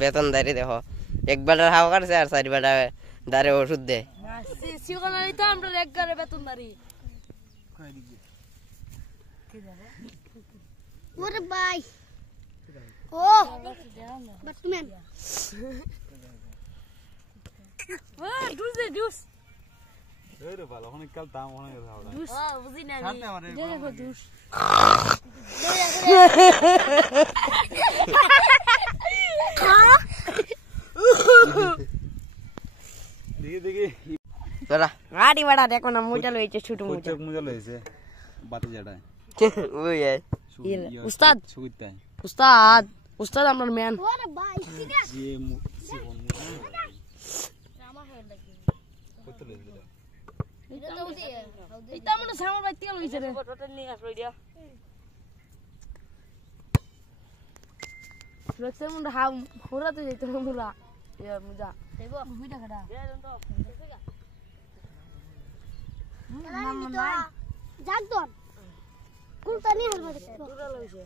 বেতনদারি দেখো এক বেটার হাওয়া কাটছে আর 4 বেটা দারে ওষুধ দে সিওগালাই তো আমরা এক গারে বেতনদারি ওরে ভাই ও ব্যাটম্যান জুস রে ভালো অনেক কাল দাম অনেক দাও জুস বুঝি না আমি দেখো জুস দেখি দেখি তোরা গাড়ি ভাড়া দেখো না মোটা লইছে ছোট মোটা প্রত্যেক মুজা লইছে বাতি জাডায় ওই উস্তাদ সুগিতায় উস্তাদ উস্তাদ আমার ম্যান ওরে ভাই ঠিক আছে যে জীবন আমার হয়ে লাগে কত লইছে এটা তো দিয়ে এটা আমার সামনে বাইতে লইছে রে ফটোটা নিয়ে আসো দিয়া লক্ষ্য মুন্ডা হাম হোরাতে যাইতো মুলা ইয়া মুজা দেবো বুইটা কাটা জাগদন কোনটা নিয়ে হারবা পুরা লইছে